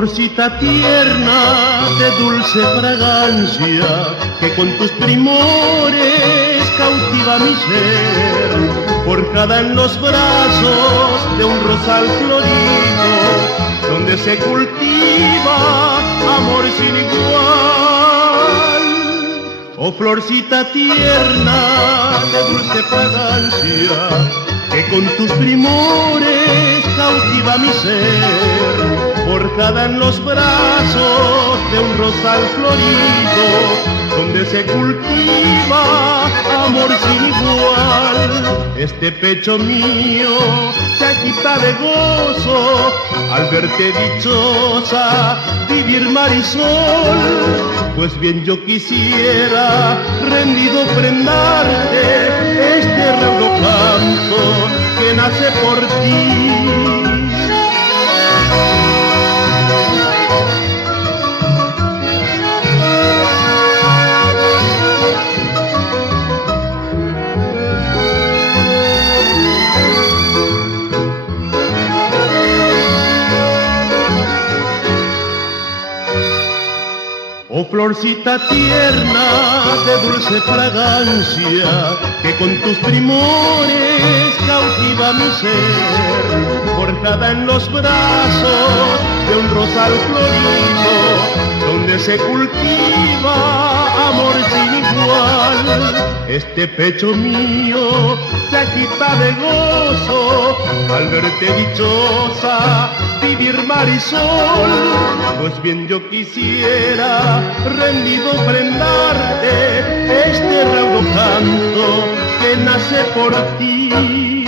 florcita tierna de dulce fragancia, que con tus primores cautiva mi ser, forjada en los brazos de un rosal florido, donde se cultiva amor sin igual. Oh florcita tierna de dulce fragancia, que con tus primores cautiva mi ser, forjada en los brazos de un rosal florido, donde se cultiva amor sin igual. Este pecho mío se agita de gozo al verte dichosa vivir Marisol, pues bien yo quisiera rendido prendarte este raudo canto que nace por ti. Oh florcita tierna de dulce fragancia, que con tus primores cautiva mi ser, forjada en los brazos de un rosal florido, donde se cultiva amor sin igual. Este pecho mío se agita de gozo al verte dichosa vivir Marisol, pues bien yo quisiera rendido prendarte este raudo canto que nace por ti.